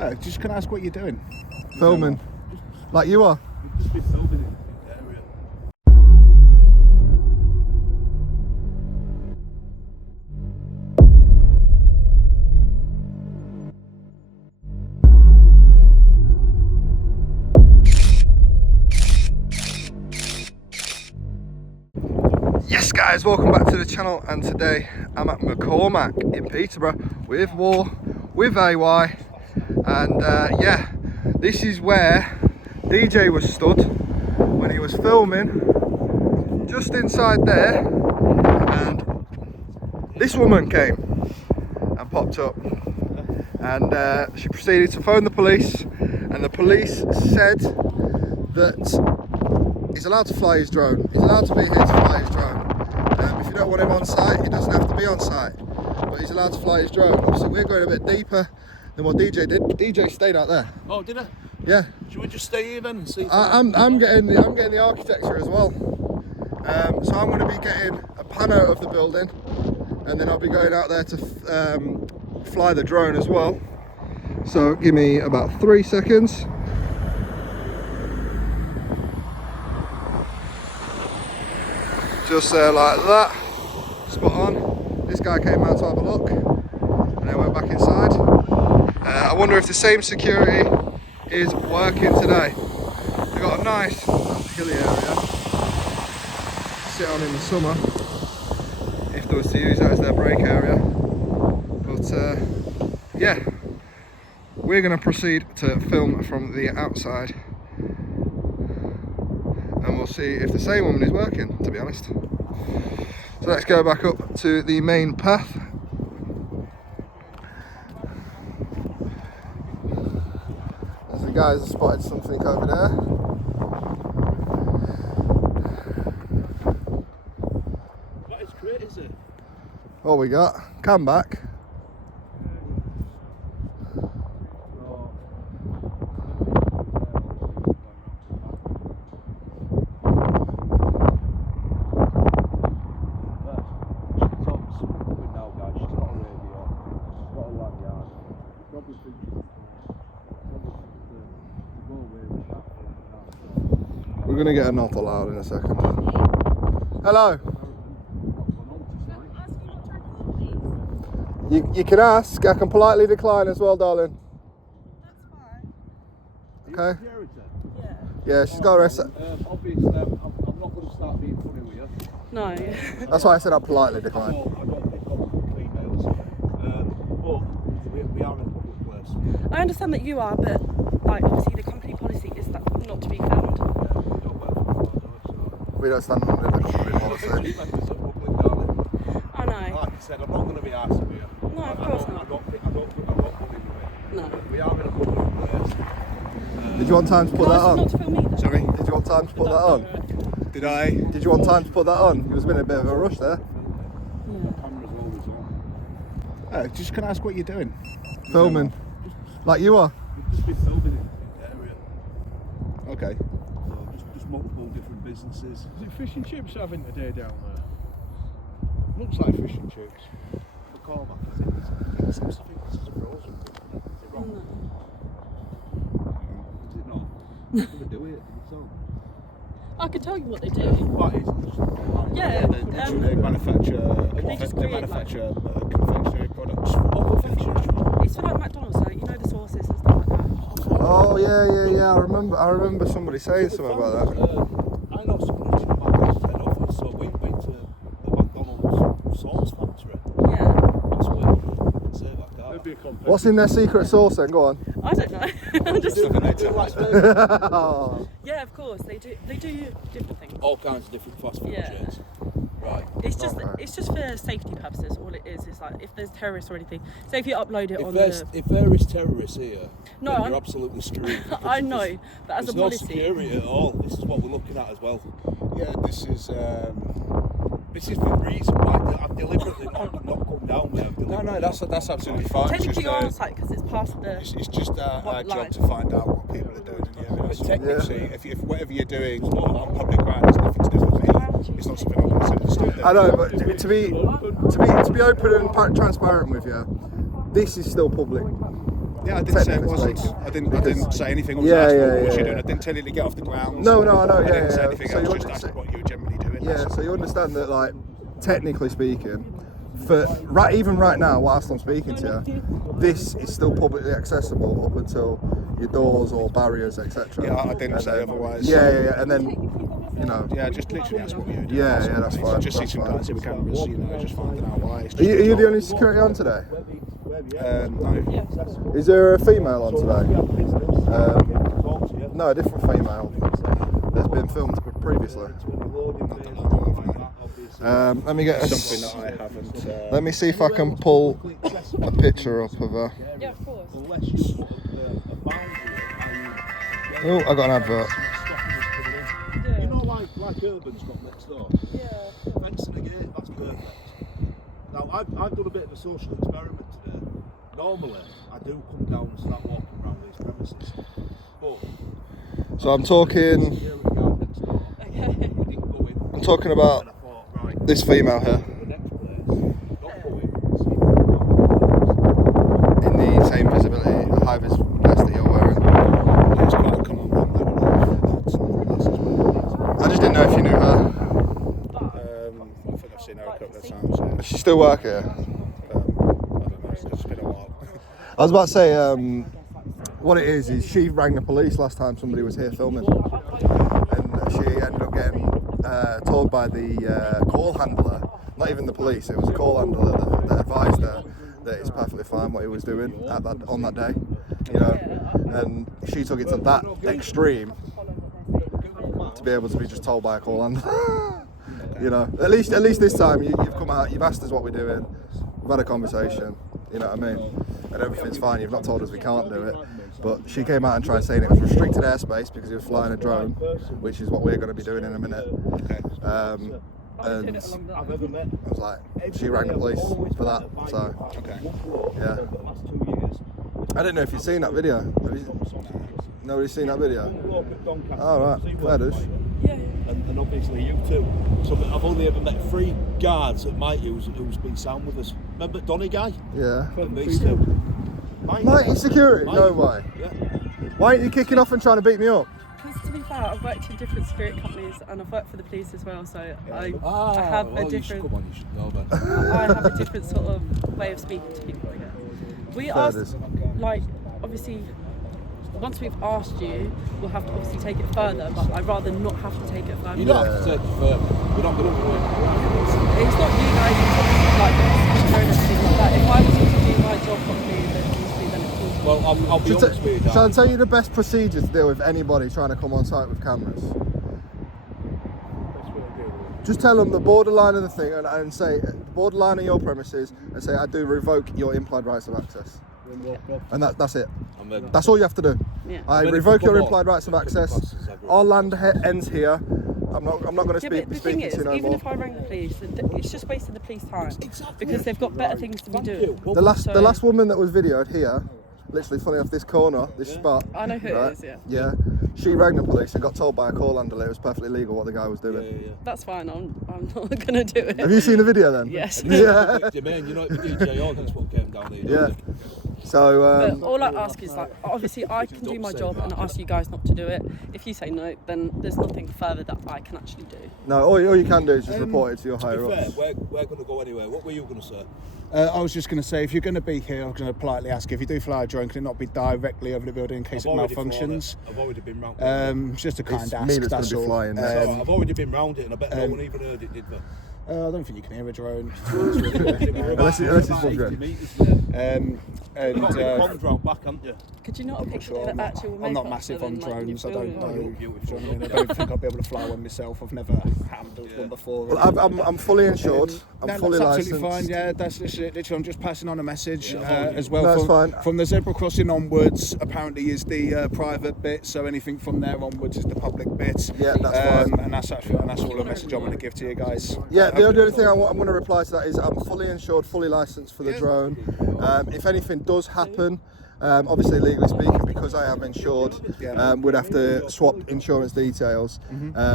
Just can I ask what you're doing? Filming. Like you are? You've just been filming in the area. Yes guys, welcome back to the channel, and today I'm at McCormack in Peterborough with War, with AY, and yeah, this is where DJ was stood when he was filming, just inside there, and this woman came and popped up, and she proceeded to phone the police, and the police said that he's allowed to fly his drone. He's allowed to be here to fly his drone. If you don't want him on site, he doesn't have to be on site. But he's allowed to fly his drone. Obviously, we're going a bit deeper than what DJ did. DJ stayed out there. Oh, did I? Yeah. Should we just stay here then and see? I'm getting the architecture as well. So I'm going to be getting a pano of the building, and then I'll be going out there to fly the drone as well. So give me about 3 seconds. Just there like that, spot on. This guy came out to have a look, and then went back inside. I wonder if the same security is working today. They've got a nice hilly area to sit on in the summer, if they was to use that as their break area. But yeah, we're going to proceed to film from the outside, and we'll see if the same woman is working, to be honest. So let's go back up to the main path. As the guys have spotted something over there. That is great, is it? What we got? Come back. We're going to get a not allowed in a second. Hello. You can ask. I can politely decline as well, darling. That's fine. Okay. Yeah. Yeah, she's got arrested. Obviously, I'm not going to start being funny with you. No. That's why I said I'd politely decline. I don't pick up females, but we are in a public place. I understand that you are, but like obviously the company policy is that not to be filmed. We don't stand under the company policy. I know. Like I said, I'm not going to be arsed with you. No, of course not. I'm not funny with it. No. We are in a public place. Did you want time to put that on? Not to film either. Sorry? Did you want time to put that on? Did I? Did you want time to put that on? It was been a bit of a rush there. The camera's always on. Just can I ask what you're doing? Filming. Like you are. We've just been filming in the area. Okay. Just multiple different businesses. Is it fish and chips having today down there? Looks like fish and chips. McCormack, is it? I think this is a frozen. Is it wrong? Is it not? What do they do it? I can tell you what they do. What is it? Yeah. They manufacture confectionery products. It's for like McDonald's, so you know the sauces and stuff like that. Oh yeah. I remember somebody saying something about that. I know someone in my head office, so we went to the McDonald's sauce factory. Yeah. That's where we can say that. There'd be a competitor. What's in their secret sauce then? Go on. I don't know. I'm just. Oh. Yeah, of course they do. They do different things. All kinds of different fast food Yeah. chains. Right. It's just Okay. it's just for safety purposes. All it is like if there's terrorists or anything. So if you upload it on If there is terrorists here, No, then I'm- you're absolutely screwed. I know, but as There's a no policy. security at all. This is what we're looking at as well. Yeah, this is the reason why I've deliberately not come down there. no, that's absolutely fine. Technically you're on site because it's past the. It's just our What job line? to find out what people are doing in the area. But So technically, if whatever you're doing on public ground has nothing to do with me, it's not something I'm considered to do. I know, but to be open and transparent with you, this is still public. Yeah, I didn't say it wasn't. Technically I didn't say anything. I was Yeah, asked yeah, what was yeah, you doing. yeah. I didn't tell you to get off the ground. No, I know. I Yeah, didn't say yeah. anything. So I you was just asked what you were generally doing. Yeah, so you understand that, like, technically speaking, even right now, whilst I'm speaking to you, this is still publicly accessible up until your doors or barriers, etc. Yeah, I didn't say otherwise. Yeah, and then, you know. Yeah, just literally ask what you were doing. Yeah, that's fine. Just see that's some fine. guys here with cameras, you know, just finding out why. Are you the only security on today? No. Is there a female on today? No, a different female that's been filmed previously. Let me get Something that I haven't. Let me see if I can pull a picture up of her. Yeah, of course. Oh, I got an advert. You know, like Urban's got next door. Yeah. Fencing a gate, that's perfect. Now, I've done a bit of a social experiment today. Normally, I do come down and start walking around these premises. But So I'm talking. security guard next door, he didn't go in. I'm talking about And I thought, right, this female here the next place, don't go in. in the same visibility, high vis vest that you're wearing. Yeah, it's quite a common one. I just didn't know if you knew her. I think I've seen her a couple of times. Yeah. Does she still work here? I don't know. It's been a while. I was about to say, what it is she rang the police last time somebody was here filming, and she ended up getting told by the call handler, not even the police, it was a call handler that advised her that it's perfectly fine what he was doing on that day, you know, and she took it to that extreme to be able to be just told by a call handler. You know, at least this time you've come out, you've asked us what we're doing, we've had a conversation, you know what I mean, and everything's fine. You've not told us we can't do it, but she came out and tried saying it was restricted airspace because he was flying a drone, which is what we're going to be doing in a minute. And I've ever met. I was like, she rang the police for that, so yeah. I didn't know if you'd seen that video. Nobody's seen that video? Oh right, fair dues. Yeah. And obviously you too. So I've only ever met 3 guards at Mighty who's been sound with us. Remember Donny guy? Yeah. And these 2. Mighty security? No Mighty. way. Yeah. Why aren't you kicking off and trying to beat me up? Because to be fair, I've worked in different security companies and I've worked for the police as well, so I have a different. Come on, you should know that. I have a different sort of way of speaking to people, I guess. We asked, like, obviously, once we've asked you, we'll have to obviously take it further, but I'd rather not have to take it further. You don't have to take it further. We're not going to do it. It's not you guys, it's obviously like the procedure and everything like that. If I wasn't to do my job properly, then obviously then it falls. Well, I'll be honest with you, Shall I Dan. tell you the best procedure to deal with anybody trying to come on site with cameras? Just tell them the borderline of the thing and say, borderline of your premises, and say, I do revoke your implied rights of access. And that's it. That's all you have to do. Yeah. I But revoke if you your come implied on, rights of it could be access. classed as everything. Our land ends here. I'm not going to Yeah, speak but the thing speaking is, to you no even more. if I rang the police, it's just wasting the police time. Exactly. Because they've got better things to be doing. The last woman that was videoed here, literally funny off this corner, this spot. I know who it is, yeah. Yeah. She rang the police and got told by a call handler it was perfectly legal what the guy was doing. Yeah. That's fine, I'm not going to do it. Have you seen the video then? Yes. Yeah. Jermaine, you know the DJ audience what came down here. Yeah. So, But all I ask is, like, obviously I can do my job and ask you guys not to do it. If you say no, then there's nothing further that I can actually do. no, all you can do is just report it to your To higher be fair, ups. we're going to go anywhere. What were you going to say? I was just going to say, if you're going to be here, I'm going to politely ask if you do fly a drone, can it not be directly over the building in case it malfunctions? I've already been round it. Just a kind It's ask. me that's that's gonna be all. flying. I've already been round it and I bet no one even heard it, did they? I don't think you can hear a drone. Unless it's full drone. And Bombs round back, haven't you? Could you not picture the actual I'm not makeup massive so on then, like, drones. I you don't feel know. it? Do you know what I mean? I don't think I'll be able to fly one myself. I've never handled one before. Well, I'm fully insured. I'm No, fully that's licensed. absolutely fine. Yeah, that's literally. I'm just passing on a message as well. That's from, fine. From the zebra crossing onwards, apparently is the private bit. So anything from there onwards is the public bit. Yeah, that's fine. And that's all the message I'm going to give to you guys. Yeah, the only thing I'm going to reply to that is I'm fully insured, fully licensed for the drone. If anything does happen, Obviously, legally speaking, because I am insured, we'd have to swap insurance details.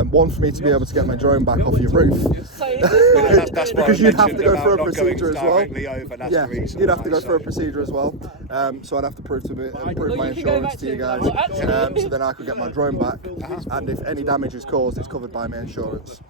One, for me to be able to get my drone back off your roof. So is this That's why Because I you'd have to mentioned go about through a not going procedure as well. directly over. That's Yeah, the reason. you'd have to why, go through a so- procedure as well. So I'd have to prove Well, my you can go insurance back to you to guys. well, actually- So then I could get my drone back. And if any damage is caused, it's covered by my insurance.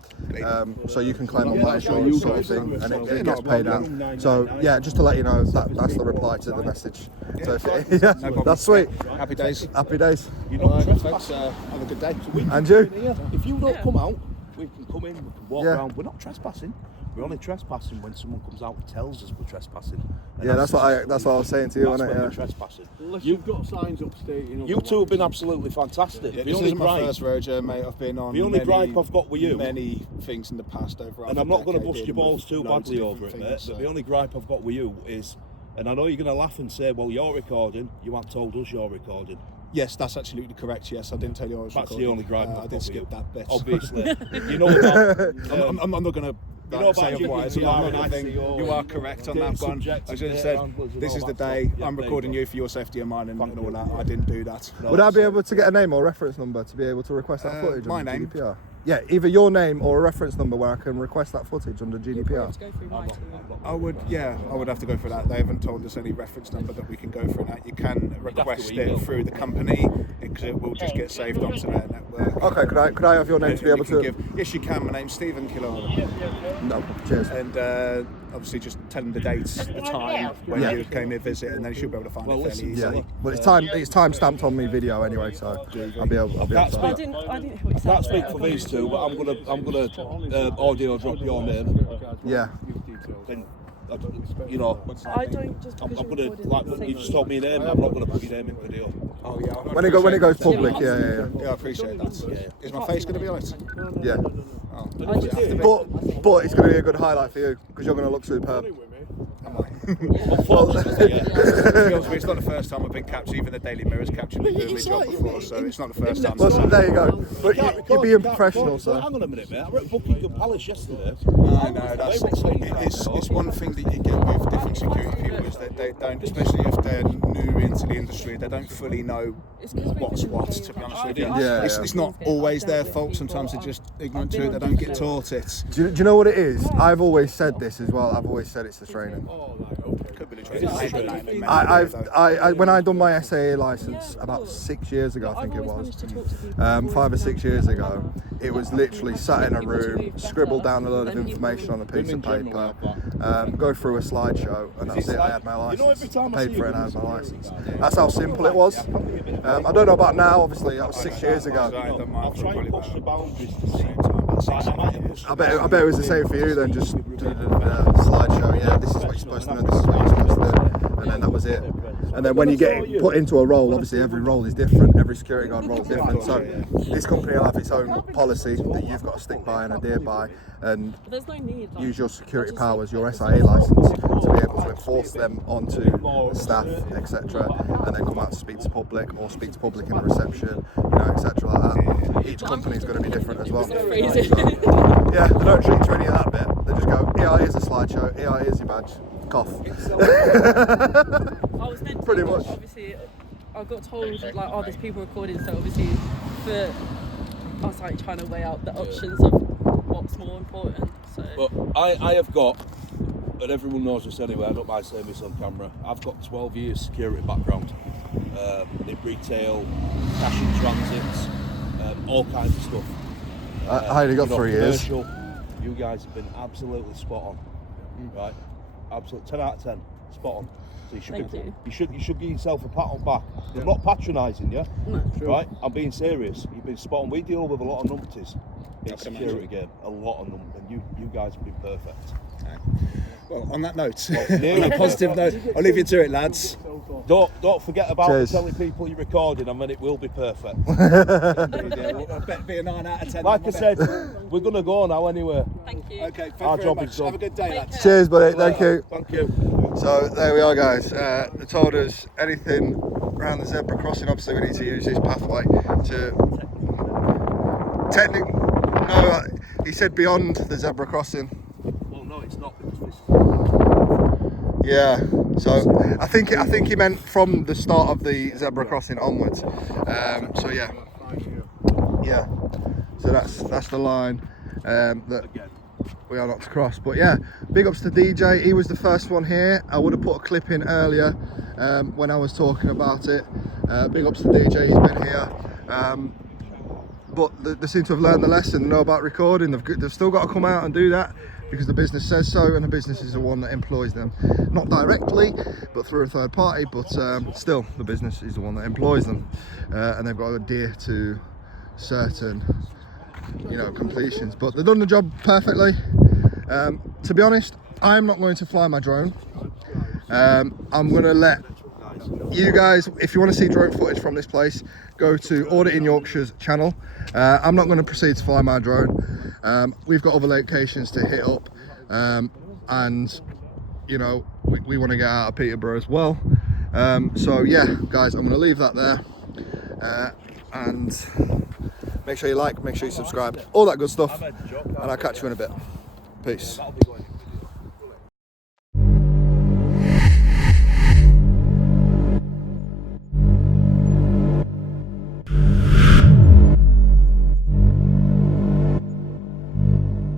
So you can claim on my insurance sort of thing, and it gets paid out. So yeah, just to let you know, that's the reply to the message. So if, yeah, that's sweet. Happy days. Happy days. You don't Thanks. trespass. Have a good day. And you? If you don't Yeah. come out, we can come in, we can walk Yeah. around. We're not trespassing. We're only trespassing when someone comes out and tells us we're trespassing. And Yeah, that's what I was saying to you, that's wasn't when it? we're Yeah. trespassing. Unless you've got signs up stating. You two have been absolutely fantastic. Yeah, the this only isn't my gripe, first rodeo, mate. I've been on The only many, gripe I've got with you- many things in the past over. and I'm not going to bust your balls too badly over it, mate. But the only gripe I've got with you is, and I know you're going to laugh and say, "Well, you're recording. You haven't told us you're recording." Yes, that's absolutely correct. Yes, I didn't tell you I was That's recording. the only gripe I've I got did with skip you. that bit. Obviously, you know about. I'm not going to. You know say about otherwise. I'm GDPR not and gonna think INSTA you are correct on that data one. subject I to should have data said handlers and this all is the that day stuff. Yeah, I'm there you recording go. you for your safety and mine and Thank all you. that. I didn't do that. No, Would I be so- able to get a name or reference number to be able to request that footage my under name? GDPR? Yeah, either your name or a reference number where I can request that footage under You'll GDPR. have to go through my team. I would have to go for that. They haven't told us any reference number that we can go for that. You can request email. it through the company because it will just get saved onto their network. Okay, could I have your name to be able You to? can yes, you can. My name's Stephen Killarney. No, cheers. And obviously just tell them the dates, the time when Yeah. you came here visit, and then she'll be able to find it fairly Yeah, easily. well it's time stamped on me video anyway, so I'll be able to. I That's didn't hear what you said. Can't speak there. for these two, but I'm gonna audio drop your name. Yeah. Then, you know, I don't just I'm because gonna you're recording like the you same just told me your name. I'm not gonna put your name in video. Oh yeah. When it goes public, yeah. Yeah, I appreciate that. Is my face going to be on it? Yeah. Oh. I just, But it's going to be a good highlight for you because you're going to look superb. It's not the first time I've been captured. Even the Daily Mirror's captured me doing my job before, so it's not the first time. Well, there you go. But you're being professional, so. Hang on a minute, mate. I were at Buckingham Palace yesterday. No, it's one thing that you get with different security people is that they don't, especially if they're new into the industry, they don't fully know what's what. To be honest with you, Yeah, it's not always their fault. Sometimes they're just ignorant to it. They don't get taught it. Do you know what it is? I've always said this as well. I've always said it's the training. Could be the truth. When I done my SAA license about 6 years ago, I think it was, 5 or 6 years ago, it was literally sat in a room, scribble down a load of information on a piece of paper, go through a slideshow, and that's it. I had my license. I paid for it and I had my license. That's how simple it was. I don't know about now. Obviously, that was 6 years ago. I'll try and push the boundaries to see. I might have pushed I bet it was the same for you then. Just do the slideshow. Yeah, this is what you're supposed to know. This is what you're supposed to do, and then that was it. And then when you get put into a role, obviously every role is different. Every security guard role is different. So this company will have its own policy that you've got to stick by and adhere by, and there's no need. Like, use your security powers, your SIA license, to be able to enforce them onto staff, etc. And then come out to speak to public or speak to public in the reception, etc. like that. Each company is going to be different as well. Crazy. So, yeah, they don't treat you any of that bit. They just go, yeah, here's a slideshow, yeah, here's your badge, cough. I was meant to, Pretty but much. obviously, I got told like, oh, there's people recording, so obviously, for I was like trying to weigh out the options of what's more important. So. But I have got, and everyone knows this anyway, I don't mind saying this on camera, I've got 12 years security background in retail, cash in transits, all kinds of stuff. I only got 3 years. Commercial, you guys have been absolutely spot on, right? Absolutely, 10 out of 10, spot on. So you should give yourself a pat on back. I'm not patronising you, right? I'm being serious. You've been spot on. We deal with a lot of numpties in the security game, a lot of them, and you guys have been perfect. Well, on that note, on a positive note, I'll leave you to it, lads. Don't forget about Cheers. telling people you're recording, and then it will be perfect. I bet it'd be a 9 out of 10. Like I said, we're gonna go now anyway. Thank you. Okay, thank Our you very job much. is done. Have a good day, lads. Cheers, buddy. Thank you. Thank you. So there we are, guys. They told us anything around the zebra crossing. Obviously, we need to use this pathway to. No, he said beyond the zebra crossing. Well, no, it's not because this. Yeah. So I think he meant from the start of the zebra crossing onwards. So yeah. So that's the line that we are not to cross. But yeah, big ups to DJ. He was the first one here. I would have put a clip in earlier when I was talking about it. Big ups to DJ. He's been here. But they seem to have learned the lesson, know about recording. They've still got to come out and do that because the business says so, and the business is the one that employs them, not directly but through a third party, but still the business is the one that employs them, and they've got to adhere to certain, you know, completions. But they've done the job perfectly. To be honest, I'm not going to fly my drone. I'm going to let you guys, if you want to see drone footage from this place, go to Audit in Yorkshire's channel. I'm not going to proceed to fly my drone. We've got other locations to hit up, and you know, we want to get out of Peterborough as well. So yeah, guys, I'm going to leave that there, and make sure you like, make sure you subscribe, all that good stuff, and I'll catch you in a bit. Peace.